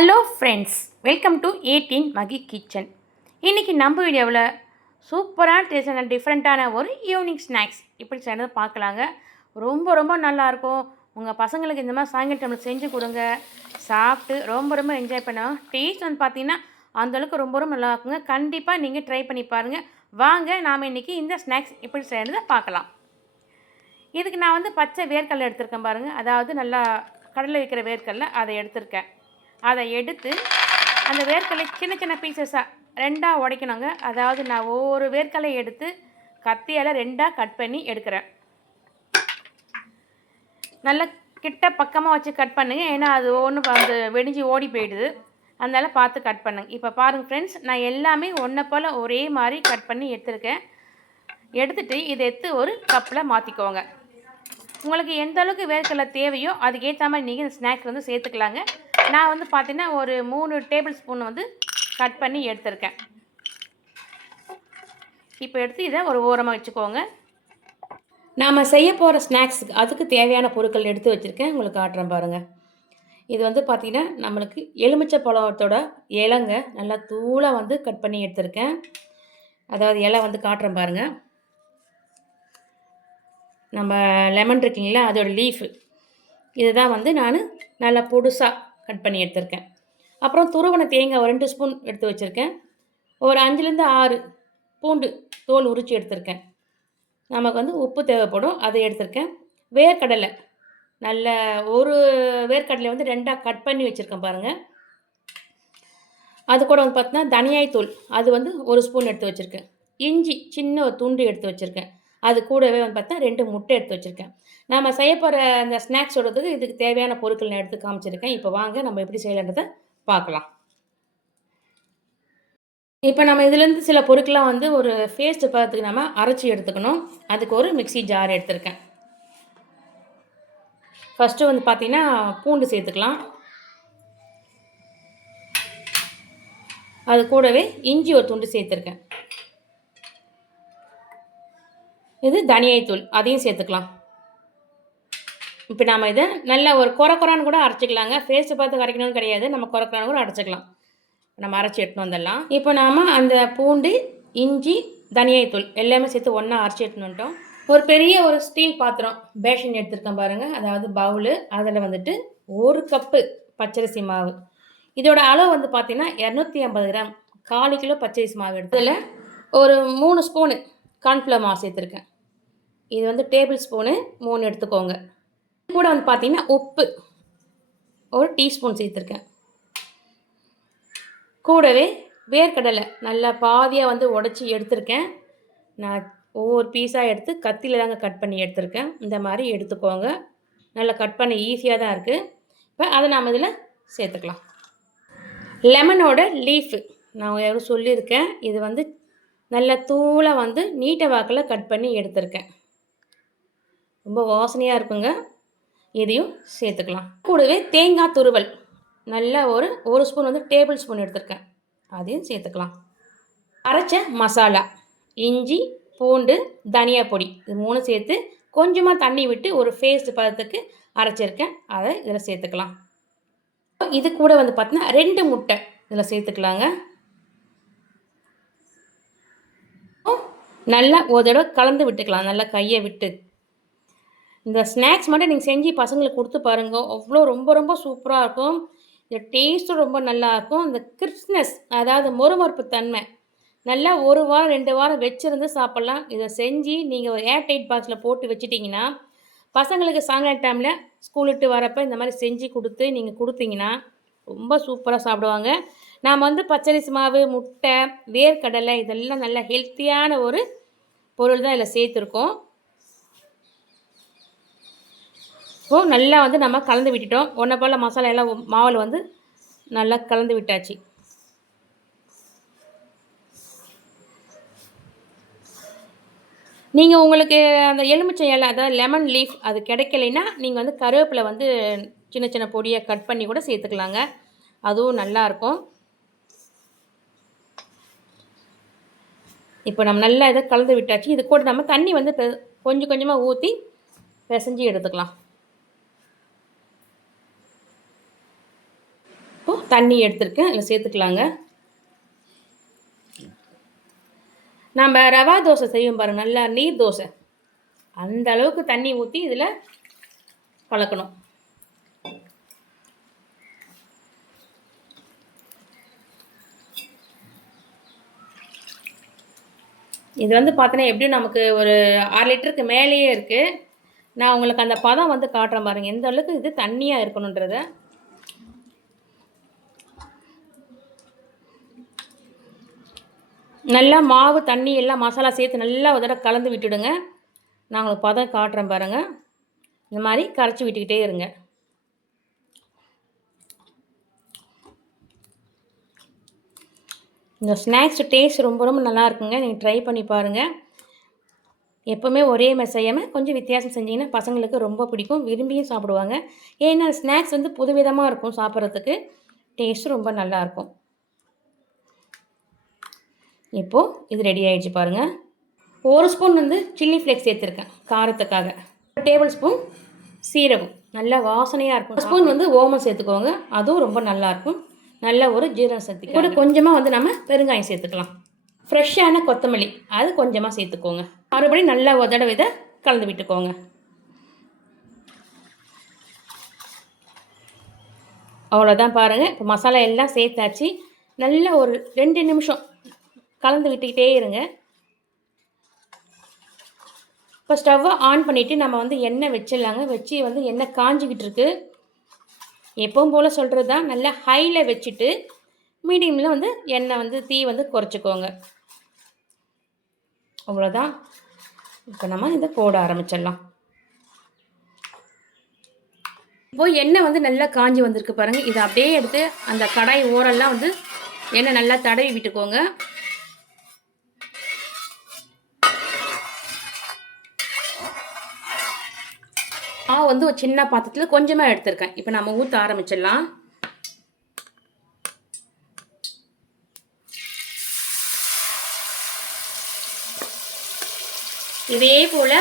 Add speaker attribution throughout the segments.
Speaker 1: Hello friends welcome to eighteen Magi kitchen இன்றைக்கி நம்ம வீடியோவில் சூப்பரான டேஸ்டான டிஃப்ரெண்ட்டான ஒரு ஈவினிங் ஸ்நாக்ஸ் இப்படி செய்யறது பார்க்கலாங்க. ரொம்ப ரொம்ப நல்லாயிருக்கும் உங்கள் பசங்களுக்கு இந்த மாதிரி சாயங்காலம் டைமில் செஞ்சு கொடுங்க. சாப்பிட்டு ரொம்ப ரொம்ப என்ஜாய் பண்ணுவோம் டேஸ்ட் வந்து பார்த்தீங்கன்னா அந்தளவுக்கு ரொம்ப ரொம்ப நல்லா இருக்குங்க. கண்டிப்பாக நீங்கள் ட்ரை பண்ணி பாருங்கள் வாங்க நாம் இன்றைக்கி இந்த ஸ்நாக்ஸ் இப்படி செய்யறதை பார்க்கலாம். இதுக்கு நான் வந்து பச்சை வேர்க்கடலை எடுத்திருக்கேன் பாருங்கள் அதாவது நல்லா கடலை வைக்கிற வேர்க்கடலை அதை எடுத்திருக்கேன். அதை எடுத்து அந்த வேர்க்கடலை சின்ன சின்ன பீசஸாக ரெண்டாக உடைக்கணுங்க. அதாவது நான் ஒவ்வொரு வேர்க்கலை எடுத்து கத்தியால் ரெண்டாக கட் பண்ணி எடுக்கிறேன். நல்லா கிட்ட பக்கமாக வச்சு கட் பண்ணுங்கள் ஏன்னா அது ஒன்று வந்து வெடிஞ்சு ஓடி போயிடுது. அதனால பார்த்து கட் பண்ணுங்க. இப்போ பாருங்கள் ஃப்ரெண்ட்ஸ் நான் எல்லாமே ஒன்றை போல் ஒரே மாதிரி கட் பண்ணி எடுத்துருக்கேன். எடுத்துகிட்டு இதை எடுத்து ஒரு கப்பில் மாற்றிக்கோங்க உங்களுக்கு எந்த அளவுக்கு வேர்க்கடலை தேவையோ அதுக்கேற்ற மாதிரி நீங்கள் இந்த ஸ்நாக்ஸ் வந்து சேர்த்துக்கலாங்க. நான் வந்து பார்த்தீங்கன்னா ஒரு மூணு டேபிள் ஸ்பூன் வந்து கட் பண்ணி எடுத்திருக்கேன். இப்போ எடுத்து இதை ஒரு ஓரமாக வச்சுக்கோங்க. நாம் செய்ய போகிற ஸ்நாக்ஸுக்கு அதுக்கு தேவையான பொருட்கள் எடுத்து வச்சுருக்கேன். உங்களுக்கு காட்டுறேன் பாருங்கள் இது வந்து பார்த்திங்கன்னா நம்மளுக்கு எலுமிச்சை பழத்தோட இலங்க நல்லா தூளாக வந்து கட் பண்ணி எடுத்திருக்கேன். அதாவது இலை வந்து காட்டுறேன் பாருங்கள் நம்ம லெமன் இருக்குங்களா அதோடய லீஃபு. இதுதான் வந்து நான் நல்லா பொடுசாக கட் பண்ணி எடுத்திருக்கேன். அப்புறம் துருவன தேங்காய் ஒரு ரெண்டு ஸ்பூன் எடுத்து வச்சுருக்கேன். ஒரு அஞ்சுலேருந்து ஆறு பூண்டு தோல் உரித்து எடுத்திருக்கேன். நமக்கு வந்து உப்பு தேவைப்படும் அதை எடுத்திருக்கேன். வேர்க்கடலை நல்ல ஒரு வேர்க்கடலை வந்து ரெண்டாக கட் பண்ணி வச்சுருக்கேன் பாருங்கள் அது கூட வந்து பார்த்தீங்கன்னா தனியாய் தூள் அது வந்து ஒரு ஸ்பூன் எடுத்து வச்சுருக்கேன். இஞ்சி சின்ன ஒரு துண்டு எடுத்து வச்சுருக்கேன். அது கூடவே வந்து பார்த்தா ரெண்டு முட்டை எடுத்து வச்சுருக்கேன். நம்ம செய்ய போகிற அந்த சொல்கிறதுக்கு இதுக்கு தேவையான பொருட்கள் நான் எடுத்து காமிச்சிருக்கேன். இப்போ வாங்க நம்ம எப்படி செய்யலான்றதை பார்க்கலாம். இப்போ நம்ம இதுலேருந்து சில பொருட்கள்லாம் வந்து ஒரு ஃபேஸ்ட் பார்த்துக்கு நம்ம அரைச்சி எடுத்துக்கணும். அதுக்கு ஒரு மிக்சி ஜார் எடுத்திருக்கேன். ஃபஸ்ட்டு வந்து பார்த்திங்கன்னா பூண்டு சேர்த்துக்கலாம். அது கூடவே இஞ்சி ஒரு துண்டு சேர்த்துருக்கேன். இது தனியாய் தூள் அதையும் சேர்த்துக்கலாம். இப்போ நாம் இதை நல்ல ஒரு குறக்குறான்னு கூட அரைச்சிக்கலாங்க. ஃபேஸ்ட்டு பார்த்து கரைக்கணும்னு கிடையாது. நம்ம குறக்குறான்னு கூட அரைச்சிக்கலாம். நம்ம அரைச்சி எடுத்துன்னு வந்துடலாம். இப்போ நாம் அந்த பூண்டு இஞ்சி தனியாய் தூள் எல்லாமே சேர்த்து ஒன்றா அரைச்சி எடுத்துன்னு வந்துட்டோம். ஒரு பெரிய ஒரு ஸ்டீல் பாத்திரம் பேஷன் எடுத்துருக்கேன் பாருங்கள் அதாவது பவுலு. அதில் வந்துட்டு ஒரு கப்பு பச்சரிசி மாவு. இதோட அளவு வந்து பார்த்திங்கன்னா இரநூத்தி ஐம்பது கிராம். காலு கிலோ பச்சரிசி மாவு எடுத்ததில் ஒரு மூணு ஸ்பூனு கார்ன்ஃப்ளவர் மாவு சேர்த்துருக்கேன். இது வந்து டேபிள் ஸ்பூனு மூணு எடுத்துக்கோங்க. கூட வந்து பார்த்தீங்கன்னா உப்பு ஒரு டீஸ்பூன் சேர்த்துருக்கேன். கூடவே வேர்க்கடலை நல்லா பாதியாக வந்து உடச்சி எடுத்திருக்கேன். நான் ஒவ்வொரு பீஸாக எடுத்து கத்தியில் தாங்க கட் பண்ணி எடுத்திருக்கேன். இந்த மாதிரி எடுத்துக்கோங்க. நல்லா கட் பண்ண ஈஸியாக தான் இருக்குது இப்போ அதை நாம் இதில் சேர்த்துக்கலாம். லெமனோட லீஃபு நான் எவ்வளோ சொல்லியிருக்கேன். இது வந்து நல்ல தூளை வந்து நீட்டை வாக்கில் கட் பண்ணி எடுத்திருக்கேன். ரொம்ப வாசனையாக இருக்குங்க. இதையும் சேர்த்துக்கலாம். கூடவே தேங்காய் துருவல். நல்லா ஒரு ஒரு ஸ்பூன் வந்து டேபிள் ஸ்பூன் எடுத்திருக்கேன். அதையும் சேர்த்துக்கலாம். அரைச்ச மசாலா இஞ்சி பூண்டு தனியா பொடி. இது மூணு சேர்த்து கொஞ்சமாக தண்ணி விட்டு ஒரு ஃபேஸ்ட் பதத்துக்கு அரைச்சிருக்கேன். அதை இதில் சேர்த்துக்கலாம். இது கூட வந்து பார்த்தீங்கன்னா ரெண்டு முட்டை இதில் சேர்த்துக்கலாங்க. நல்லா ஒரு தடவை கலந்து விட்டுக்கலாம். நல்லா கையை விட்டு. இந்த ஸ்நாக்ஸ் மட்டும் நீங்கள் செஞ்சு பசங்களுக்கு கொடுத்து பாருங்க. அவ்வளோ ரொம்ப ரொம்ப சூப்பராக இருக்கும். இந்த டேஸ்ட்டும் ரொம்ப நல்லாயிருக்கும் இந்த கிறிஸ்னஸ் அதாவது மொறுமொறுப்பு தன்மை. நல்லா ஒரு வாரம் ரெண்டு வாரம் வச்சுருந்து சாப்பிட்லாம். இதை செஞ்சு நீங்கள் ஒரு ஏர் டைட் பாக்ஸில் போட்டு வச்சிட்டிங்கன்னா பசங்களுக்கு சாயங்காலம் டைமில் ஸ்கூல் விட்டு வரப்போ இந்த மாதிரி செஞ்சு கொடுத்து நீங்கள் கொடுத்தீங்கன்னா ரொம்ப சூப்பராக சாப்பிடுவாங்க. நாம் வந்து பச்சரிசி மாவு முட்டை வேர்க்கடலை இதெல்லாம் நல்ல ஹெல்த்தியான ஒரு பொருள் தான் இதில் சேர்த்துருக்கோம். இப்போ நல்லா வந்து நம்ம கலந்து விட்டுட்டோம். ஒன்றை போல் மசாலா எல்லாம் மாவில் வந்து நல்லா கலந்து விட்டாச்சு. நீங்கள் உங்களுக்கு அந்த எலுமிச்சை இலை அதாவது லெமன் லீஃப் அது கிடைக்கலைன்னா நீங்கள் வந்து கருவேப்பிலை வந்து சின்ன சின்ன பொடியை கட் பண்ணி கூட சேர்த்துக்கலாங்க. அதுவும் நல்லாயிருக்கும் இப்போ நம்ம நல்லா இதை கலந்து விட்டாச்சு. இது கூட நம்ம தண்ணி வந்து கொஞ்சம் கொஞ்சமாக ஊற்றி பிசைஞ்சு எடுத்துக்கலாம். தண்ணி எடுத்துருக்கேன் இதில் சேர்த்துக்கலாங்க. நம்ம ரவா தோசை செய்வோம் பாருங்க நல்லா நீர் தோசை. அந்த அளவுக்கு தண்ணி ஊற்றி இதில் கலக்கணும். இது வந்து பார்த்தீங்கன்னா எப்படியும் நமக்கு ஒரு அரை லிட்டருக்கு மேலேயே இருக்குது நான் உங்களுக்கு அந்த பதம் வந்து காட்டுறேன் பாருங்கள் எந்த அளவுக்கு இது தண்ணியாக இருக்கணுன்றதை. நல்லா மாவு தண்ணி எல்லாம் மசாலா சேர்த்து நல்லா ஒரு தடவை கலந்து விட்டுடுங்க. நான் உங்களுக்கு பதம் காட்டுறேன் பாருங்கள் இந்த மாதிரி கரைச்சி விட்டுக்கிட்டே இருங்க. இந்த ஸ்நாக்ஸ் டேஸ்ட் ரொம்ப ரொம்ப நல்லா இருக்குங்க. நீங்கள் ட்ரை பண்ணி பாருங்கள் எப்போவுமே ஒரே மாதிரி செய்யாமல் கொஞ்சம் வித்தியாசம் செஞ்சீங்கன்னா பசங்களுக்கு ரொம்ப பிடிக்கும். விரும்பியும் சாப்பிடுவாங்க. ஏன்னா ஸ்நாக்ஸ் வந்து புதுவிதமாக இருக்கும் சாப்பிட்றதுக்கு. டேஸ்ட்டு ரொம்ப நல்லாயிருக்கும் இப்போது இது ரெடி ஆகிடுச்சு பாருங்கள் ஒரு ஸ்பூன் வந்து சில்லி ஃப்ளேக்ஸ் சேர்த்துருக்கேன் காரத்துக்காக. ஒரு டேபிள் ஸ்பூன் சீரகம் நல்லா வாசனையாக இருக்கும். ஸ்பூன் வந்து ஓமம் சேர்த்துக்கோங்க அதுவும் ரொம்ப நல்லாயிருக்கும் நல்ல ஒரு ஜீரண சக்தி கூட கொஞ்சமாக வந்து நம்ம பெருங்காயம் சேர்த்துக்கலாம். ஃப்ரெஷ்ஷான கொத்தமல்லி அது கொஞ்சமாக சேர்த்துக்கோங்க. மறுபடியும் நல்லா ஒரு தடவை இதை கலந்து விட்டுக்கோங்க. அவ்வளோதான் பாருங்கள் இப்போ மசாலா எல்லாம் சேர்த்தாச்சு. நல்ல ஒரு ரெண்டு நிமிஷம் கலந்து விட்டுக்கிட்டே இருங்க. இப்போ ஸ்டவ்வை ஆன் பண்ணிவிட்டு நம்ம வந்து எண்ணெய் வச்சிடலாங்க. வச்சு வந்து எண்ணெய் காஞ்சிக்கிட்டு இருக்குது எப்பவும் போல் சொல்கிறது தான் நல்லா ஹையில் வச்சுட்டு மீடியமில் வந்து எண்ணெய் வந்து தீ வந்து குறைச்சிக்கோங்க. அவ்வளோதான் இப்போ நம்ம இதை போட ஆரம்பிச்சிடலாம். இப்போது எண்ணெய் வந்து நல்லா காஞ்சி வந்திருக்கு பாருங்கள் இதை அப்படியே எடுத்து அந்த கடாய் ஓரெல்லாம் வந்து எண்ணெய் நல்லா தடவி விட்டுக்கோங்க மாவு வந்து ஒரு சின்ன பாத்திரத்தில் கொஞ்சமாக எடுத்திருக்கேன். இப்போ நம்ம ஊற்ற ஆரம்பிச்சிடலாம். இதே போல்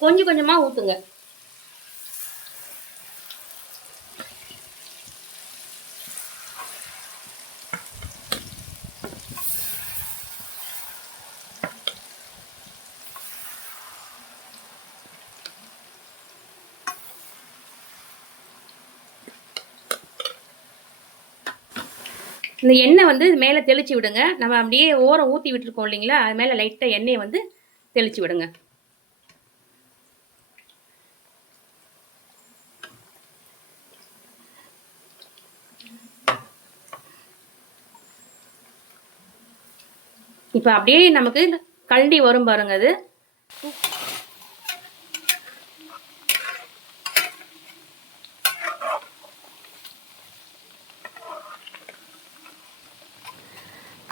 Speaker 1: கொஞ்சம் கொஞ்சமாக ஊற்றுங்க இந்த எண்ணெய் வந்து மேலே தெளித்து விடுங்க. நம்ம அப்படியே ஓரம் ஊற்றி விட்டுருக்கோம் இல்லைங்களா? அது மேலே லைட்டாக எண்ணெயை வந்து தெளித்து விடுங்க. இப்போ அப்படியே நமக்கு கல்டி வரும் பாருங்க அது.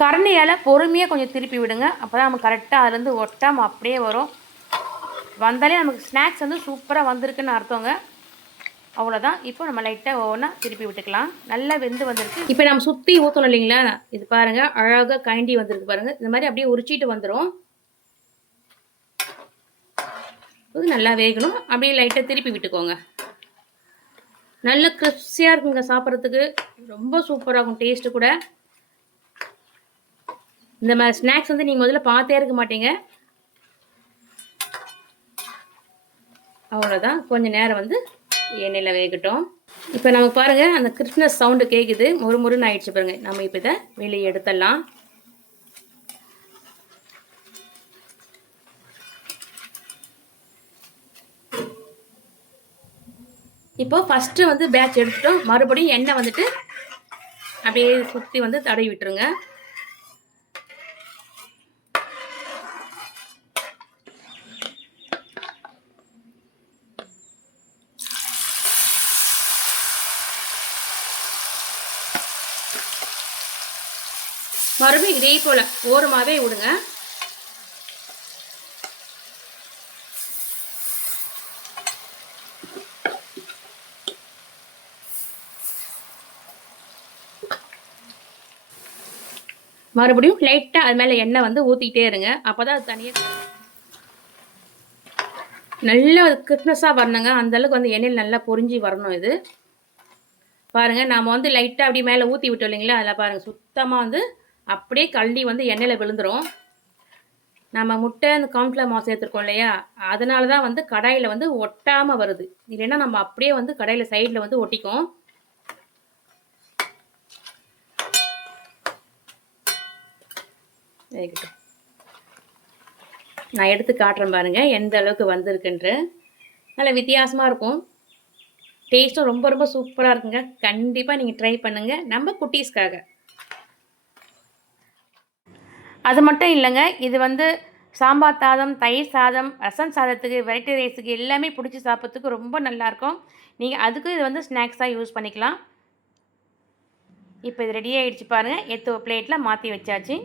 Speaker 1: கரண்டியால் பொறுமையாக கொஞ்சம் திருப்பி விடுங்க. அப்போ தான் நமக்கு கரெக்டாக அதுலேருந்து ஒட்டாமல் அப்படியே வரும். வந்தாலே நமக்கு ஸ்நாக்ஸ் வந்து சூப்பராக வந்திருக்குன்னு அர்த்தங்க. அவ்வளோதான் இப்போ நம்ம லைட்டாக ஒவ்வொன்றா திருப்பி விட்டுக்கலாம். நல்லா வெந்து வந்திருக்கு. இப்போ நம்ம சுற்றி ஊற்றணும் இல்லைங்களா? இது பாருங்கள் அழகாக கைண்டி வந்திருக்கு பாருங்கள் இந்த மாதிரி அப்படியே உரிச்சிட்டு வந்துடும் இது நல்லா வேகணும். அப்படியே லைட்டாக திருப்பி விட்டுக்கோங்க. நல்ல கிறிஸ்பியாக இருக்குங்க சாப்பிட்றதுக்கு. ரொம்ப சூப்பராக இருக்கும். டேஸ்ட்டு கூட. இந்த மாதிரி ஸ்நாக்ஸ் வந்து நீங்கள் முதல்ல பார்த்தே இருக்க மாட்டீங்க. அவ்வளோதான் கொஞ்சம் நேரம் வந்து எண்ணெயில் வேகட்டும். இப்போ நமக்கு பாருங்கள் அந்த கிறிஸ்மஸ் சவுண்டு கேட்குது ஒரு முருன்னு ஆயிடுச்சு பாருங்கள் நம்ம இப்போ இதை வெளியே எடுத்துடலாம். இப்போ ஃபஸ்ட்டு வந்து பேட்ச் எடுத்துட்டோம். மறுபடியும் எண்ணெய் வந்துட்டு அப்படியே சுற்றி வந்து தடவி விட்டுருங்க. மறுபடியும் இதே போல் ஓரமாகவே விடுங்க. மறுபடியும் லைட்டாக அது மேலே எண்ணெய் வந்து ஊற்றிக்கிட்டே இருங்க. அப்போ தான் அது தனியாக நல்ல கிறிஸ்மஸாக வரணுங்க. அந்தளவுக்கு வந்து எண்ணெயில் நல்லா பொறிஞ்சி வரணும் இது. பாருங்கள் நாம் வந்து லைட்டாக அப்படி மேலே ஊற்றி விட்டோம் இல்லைங்களா? அதில் பாருங்கள் சுத்தமாக வந்து அப்படியே கள்ளி வந்து எண்ணெயில் விழுந்துரும். நம்ம முட்டை அந்த கார்ன்ஃப்ளவர் மாவு சேர்த்துருக்கோம் இல்லையா? அதனால தான் வந்து கடாயில் வந்து ஒட்டாமல் வருது. இல்லைன்னா நம்ம அப்படியே வந்து கடாயில் சைடில் வந்து ஒட்டிக்கும். இருக்கட்டும். நான் எடுத்து காட்டுறேன் பாருங்கள் எந்த அளவுக்கு வந்திருக்குன்ற நல்ல வித்தியாசமாக இருக்கும். டேஸ்ட்டும் ரொம்ப ரொம்ப சூப்பராக இருக்குங்க. கண்டிப்பாக நீங்கள் ட்ரை பண்ணுங்கள் நம்ம குட்டீஸ்க்காக. அது மட்டும் இல்லைங்க இது வந்து சாம்பார் சாதம் தயிர் சாதம் ரசம் சாதத்துக்கு வெரைட்டி ரைஸுக்கு எல்லாமே பிடிச்சி சாப்பிட்றதுக்கு ரொம்ப நல்லாயிருக்கும். நீங்கள் அதுக்கும் இது வந்து ஸ்நாக்ஸாக யூஸ் பண்ணிக்கலாம். இப்போ இது ரெடி ஆகிடுச்சு பாருங்கள் எடுத்து பிளேட்டில் மாற்றி வச்சாச்சு.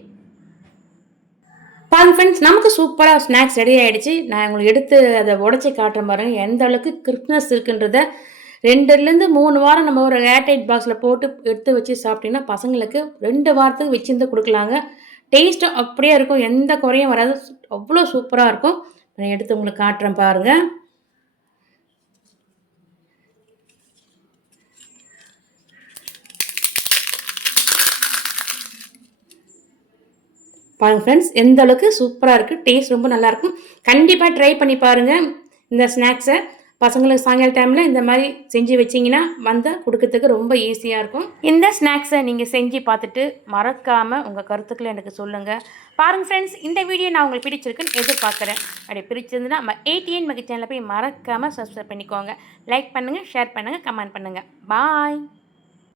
Speaker 1: பாருங்க ஃப்ரெண்ட்ஸ் நமக்கு சூப்பராக ஸ்நாக்ஸ் ரெடி ஆகிடுச்சு நான் உங்களுக்கு எடுத்து அதை உடச்சி காட்டுறேன் பாருங்கள் எந்த அளவுக்கு கிறிஸ்மஸ் இருக்குன்றத. ரெண்டுலேருந்து மூணு வாரம் நம்ம ஒரு ஏர்டைட் பாக்ஸில் போட்டு எடுத்து வச்சு சாப்பிட்டிங்கன்னா பசங்களுக்கு ரெண்டு வாரத்துக்கு வச்சுருந்து கொடுக்கலாங்க. டேஸ்ட்டும் அப்படியே இருக்கும். எந்த குறையும் வராது. அவ்வளோ சூப்பராக இருக்கும். நான் எடுத்து உங்களுக்கு காட்டுறேன் பாருங்கள் பாருங்கள் ஃப்ரெண்ட்ஸ் எந்த அளவுக்கு சூப்பராக இருக்குது டேஸ்ட் ரொம்ப நல்லாயிருக்கும் கண்டிப்பாக ட்ரை பண்ணி பாருங்கள் இந்த ஸ்நாக்ஸை பசங்களுக்கு சாயங்கால டைமில் இந்த மாதிரி செஞ்சு வச்சிங்கன்னா வந்து கொடுக்கறதுக்கு ரொம்ப ஈஸியாக இருக்கும். இந்த ஸ்நாக்ஸை நீங்கள் செஞ்சு பார்த்துட்டு மறக்காமல் உங்கள் கருத்துக்களை எனக்கு சொல்லுங்கள் பாருங்கள் ஃப்ரெண்ட்ஸ் இந்த வீடியோ நான் உங்களுக்கு பிடிச்சிருக்குன்னு எதிர்பார்க்குறேன். அப்படி பிடிச்சிருந்துன்னா நம்ம ஏடிஎன் மகி சேனலில் போய் மறக்காமல் சப்ஸ்கிரைப் பண்ணிக்கோங்க. லைக் பண்ணுங்கள் ஷேர் பண்ணுங்கள் கமெண்ட் பண்ணுங்கள் பாய்